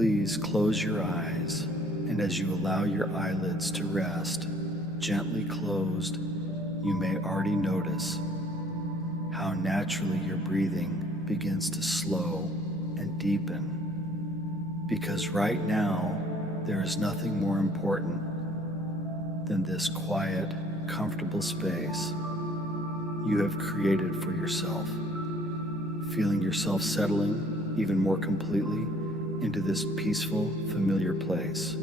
Please close your eyes, and as you allow your eyelids to rest, gently closed, you may already notice how naturally your breathing begins to slow and deepen. Because right now, there is nothing more important than this quiet, comfortable space you have created for yourself, feeling yourself settling even more completely into this peaceful, familiar place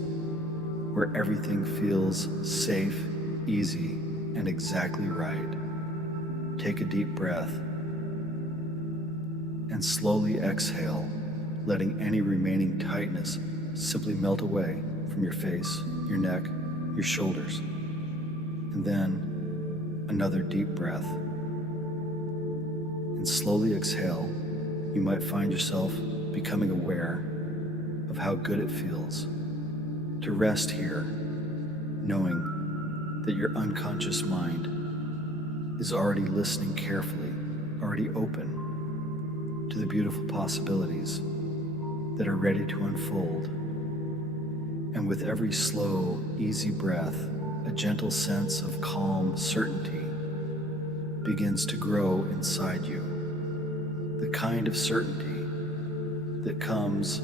where everything feels safe, easy, and exactly right. Take a deep breath and slowly exhale, letting any remaining tightness simply melt away from your face, your neck, your shoulders. And then another deep breath. And slowly exhale, you might find yourself becoming aware of how good it feels to rest here, knowing that your unconscious mind is already listening carefully, already open to the beautiful possibilities that are ready to unfold. And with every slow, easy breath, a gentle sense of calm certainty begins to grow inside you. The kind of certainty that comes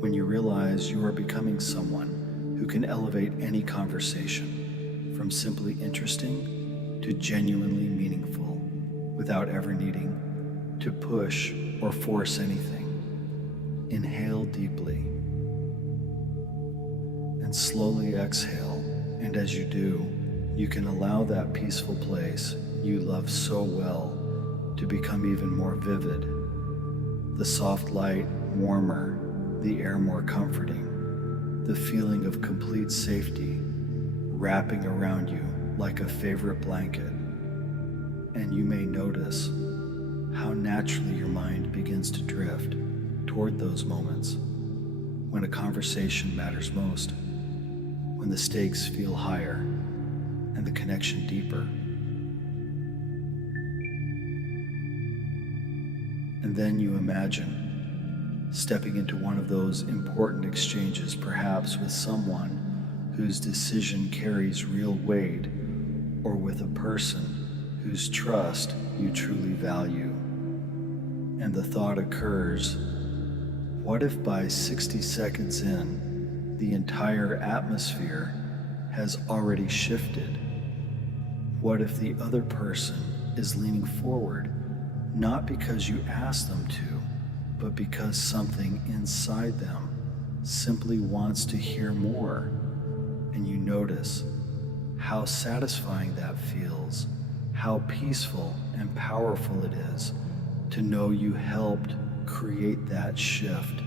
when you realize you are becoming someone who can elevate any conversation from simply interesting to genuinely meaningful without ever needing to push or force anything. Inhale deeply and slowly exhale, and as you do, you can allow that peaceful place you love so well to become even more vivid, the soft light warmer, the air more comforting, the feeling of complete safety wrapping around you like a favorite blanket. And you may notice how naturally your mind begins to drift toward those moments when a conversation matters most, when the stakes feel higher and the connection deeper. And then you imagine stepping into one of those important exchanges, perhaps with someone whose decision carries real weight, or with a person whose trust you truly value. And the thought occurs, what if by 60 seconds in, the entire atmosphere has already shifted? What if the other person is leaning forward, not because you asked them to, but because something inside them simply wants to hear more? And you notice how satisfying that feels, how peaceful and powerful it is to know you helped create that shift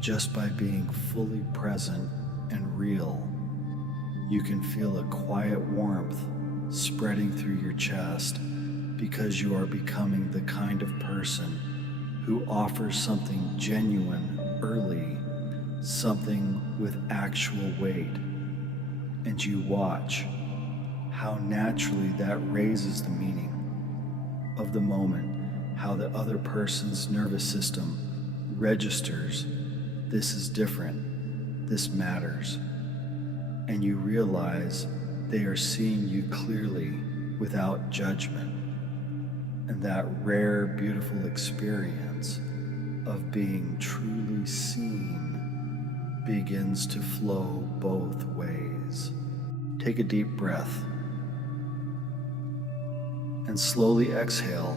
just by being fully present and real. You can feel a quiet warmth spreading through your chest because you are becoming the kind of person who offers something genuine early, something with actual weight. And you watch how naturally that raises the meaning of the moment, how the other person's nervous system registers, this is different, this matters. And you realize they are seeing you clearly without judgment. And that rare, beautiful experience of being truly seen begins to flow both ways. Take a deep breath and slowly exhale,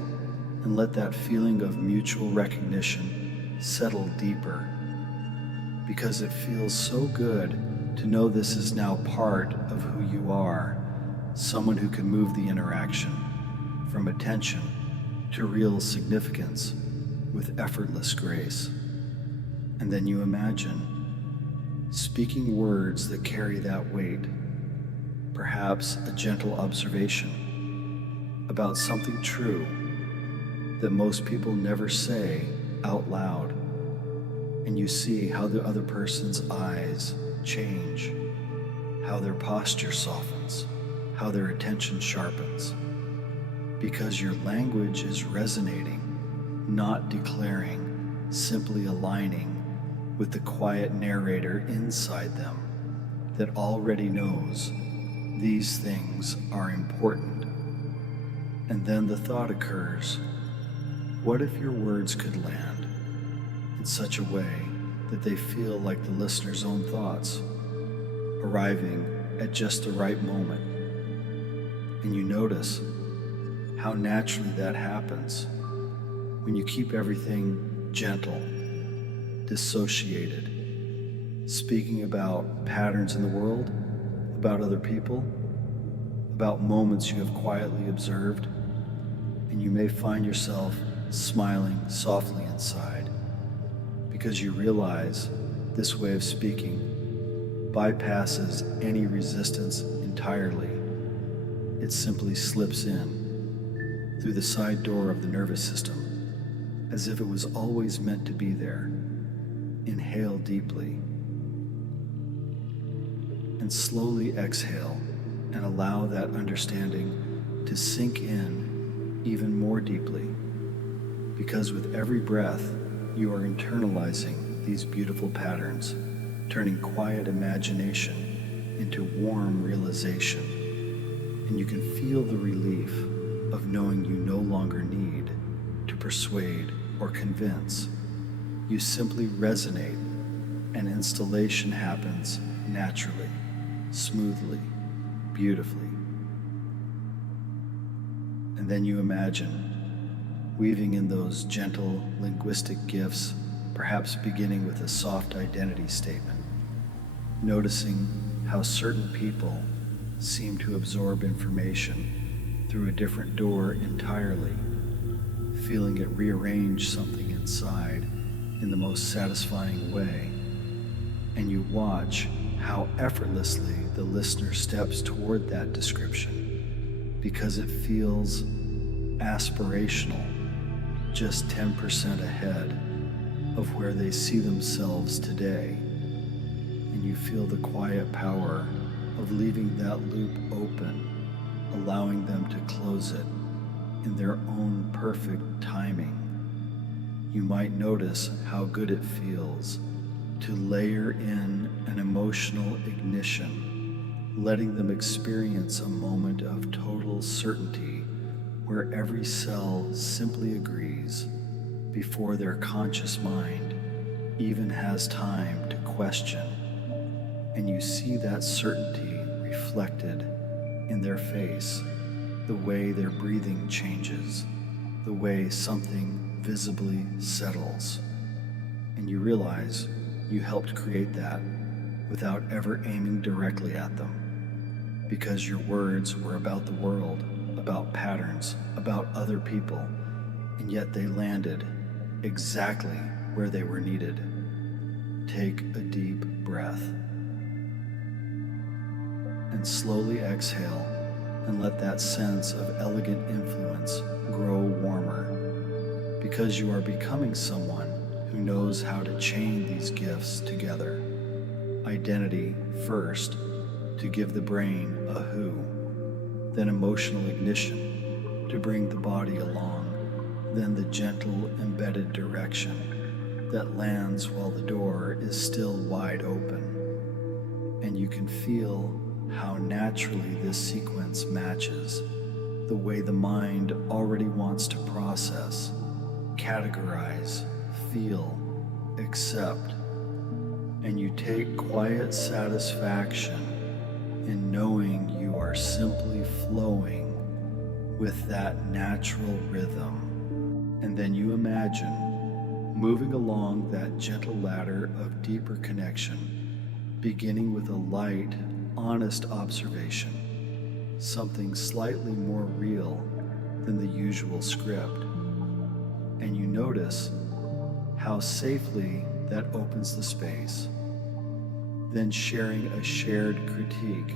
and let that feeling of mutual recognition settle deeper, because it feels so good to know this is now part of who you are, someone who can move the interaction from attention to real significance with effortless grace. And then you imagine speaking words that carry that weight, perhaps a gentle observation about something true that most people never say out loud. And you see how the other person's eyes change, how their posture softens, how their attention sharpens, because your language is resonating, not declaring, simply aligning, with the quiet narrator inside them that already knows these things are important. And then the thought occurs, what if your words could land in such a way that they feel like the listener's own thoughts, arriving at just the right moment? And you notice how naturally that happens when you keep everything gentle, dissociated, speaking about patterns in the world, about other people, about moments you have quietly observed, and you may find yourself smiling softly inside because you realize this way of speaking bypasses any resistance entirely. It simply slips in through the side door of the nervous system as if it was always meant to be there. Inhale deeply and slowly exhale and allow that understanding to sink in even more deeply, because with every breath you are internalizing these beautiful patterns, turning quiet imagination into warm realization, and you can feel the relief of knowing you no longer need to persuade or convince. You simply resonate, and installation happens naturally, smoothly, beautifully. And then you imagine weaving in those gentle linguistic gifts, perhaps beginning with a soft identity statement, noticing how certain people seem to absorb information through a different door entirely, feeling it rearrange something inside in the most satisfying way, and you watch how effortlessly the listener steps toward that description because it feels aspirational, just 10% ahead of where they see themselves today. And you feel the quiet power of leaving that loop open, allowing them to close it in their own perfect timing. You might notice how good it feels to layer in an emotional ignition, letting them experience a moment of total certainty where every cell simply agrees before their conscious mind even has time to question. And you see that certainty reflected in their face, the way their breathing changes, the way something visibly settles. And you realize you helped create that without ever aiming directly at them, because your words were about the world, about patterns, about other people, and yet they landed exactly where they were needed. Take a deep breath and slowly exhale, and let that sense of elegant influence grow warmer, because you are becoming someone who knows how to chain these gifts together. Identity first, to give the brain a who, then emotional ignition to bring the body along, then the gentle embedded direction that lands while the door is still wide open. And you can feel how naturally this sequence matches the way the mind already wants to process, categorize, feel, accept, and you take quiet satisfaction in knowing you are simply flowing with that natural rhythm. And then you imagine moving along that gentle ladder of deeper connection, beginning with a light, honest observation, something slightly more real than the usual script. And you notice how safely that opens the space, then sharing a shared critique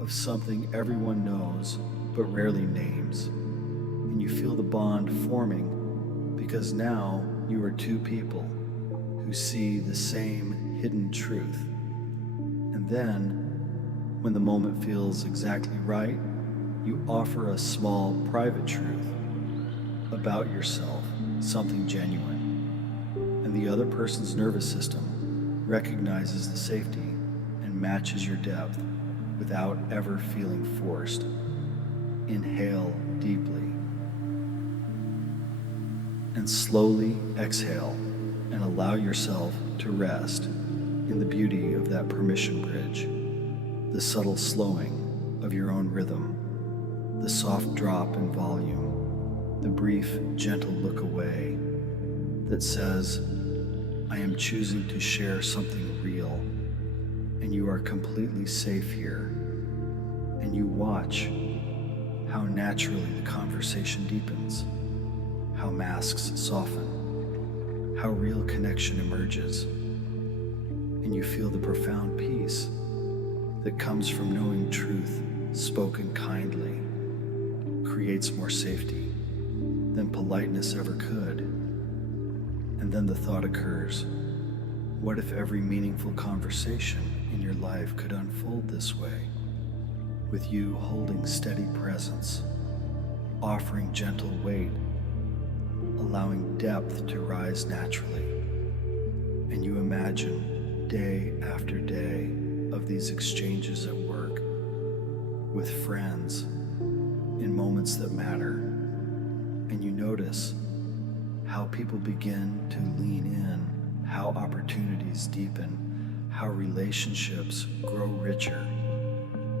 of something everyone knows but rarely names. And you feel the bond forming because now you are two people who see the same hidden truth. And then, when the moment feels exactly right, you offer a small private truth about yourself, something genuine. And the other person's nervous system recognizes the safety and matches your depth without ever feeling forced. Inhale deeply and slowly exhale, and allow yourself to rest in the beauty of that permission bridge, the subtle slowing of your own rhythm, the soft drop in volume, the brief, gentle look away that says, I am choosing to share something real, and you are completely safe here. And you watch how naturally the conversation deepens, how masks soften, how real connection emerges, and you feel the profound peace that comes from knowing truth spoken kindly creates more safety than politeness ever could. And then the thought occurs, what if every meaningful conversation in your life could unfold this way, with you holding steady presence, offering gentle weight, allowing depth to rise naturally, and you imagine day after day of these exchanges at work, with friends, in moments that matter, and you notice how people begin to lean in, how opportunities deepen, how relationships grow richer,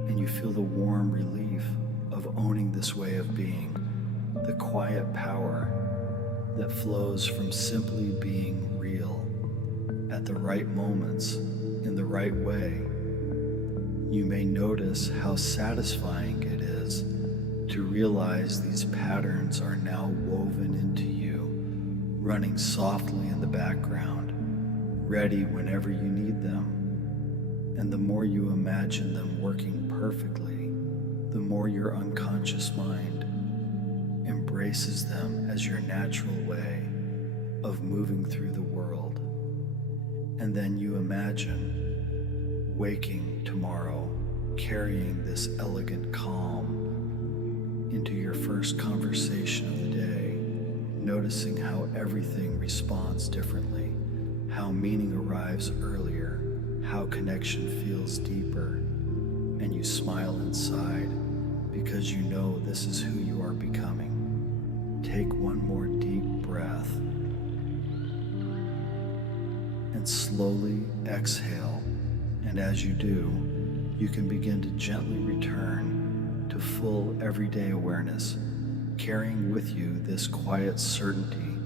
and you feel the warm relief of owning this way of being, the quiet power that flows from simply being real at the right moments in the right way. You may notice how satisfying it is to realize these patterns are now woven into you, running softly in the background, ready whenever you need them. And the more you imagine them working perfectly, the more your unconscious mind embraces them as your natural way of moving through the world. And then you imagine waking tomorrow, carrying this elegant calm into your first conversation of the day, noticing how everything responds differently, how meaning arrives earlier, how connection feels deeper, and you smile inside because you know this is who you are becoming. Take one more deep breath and slowly exhale, and as you do, you can begin to gently return to full everyday awareness, carrying with you this quiet certainty,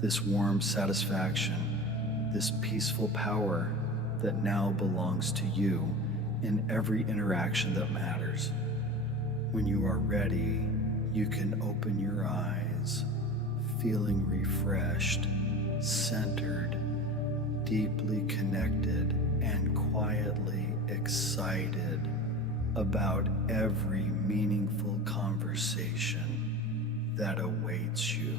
this warm satisfaction, this peaceful power that now belongs to you in every interaction that matters. When you are ready, you can open your eyes, feeling refreshed, centered, deeply connected, and quietly excited about every meaningful conversation that awaits you.